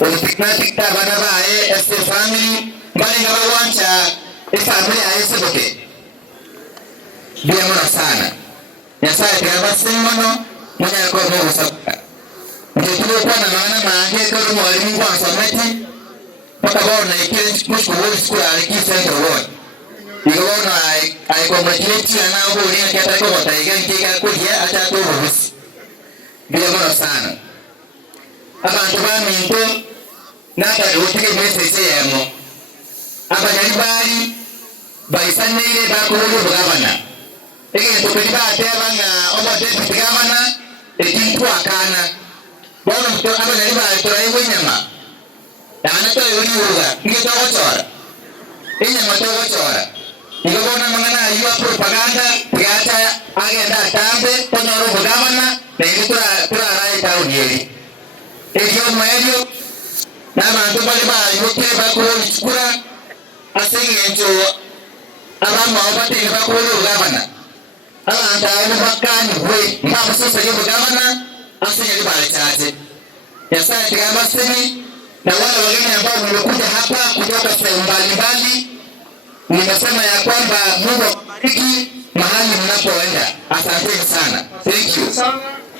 Unatikna bana bae as a family bali ngaba wancha family ayesoke. Bia mwana sana. Nyasaye kaba simono mwana kwa Mungu sabaka. Ndio kwa na maana maange kwa mwalimu kwa sameti paka bona ikile kushku wodi school alikisa ndio wodi. Igona ai congratulate na ngo ni kata kwa taiga kika kuja acha to ruhusi. Bia mwana sana. Abantu baminto nata utike message yamo. Abanyali bali baisanire bakuru bugabana. Ege tukiriba atebanga oba deputy governor ekintu akana. Bona mto abanyali bali torayiwe nyama. Dana to yuriuga ngito gochora. Inyama to gochora. Igona mangana yuwa propaganda yata agenda tambe ponoro bugabana na tura rai town yeri. Ejo mayo na bantu bali bali yote bakuru chukura asengenjo abama obate bakuru bugabana. Abantu abakani we mama sasa yuko gavana asije bali chache. Yasaya kigamba sini na wale wageni ambao wamekuja hapa kutoka sehemu mbalimbali. Nimesema ya kwamba Mungu awabariki mahali mnapoenda. Asante sana. Thank you.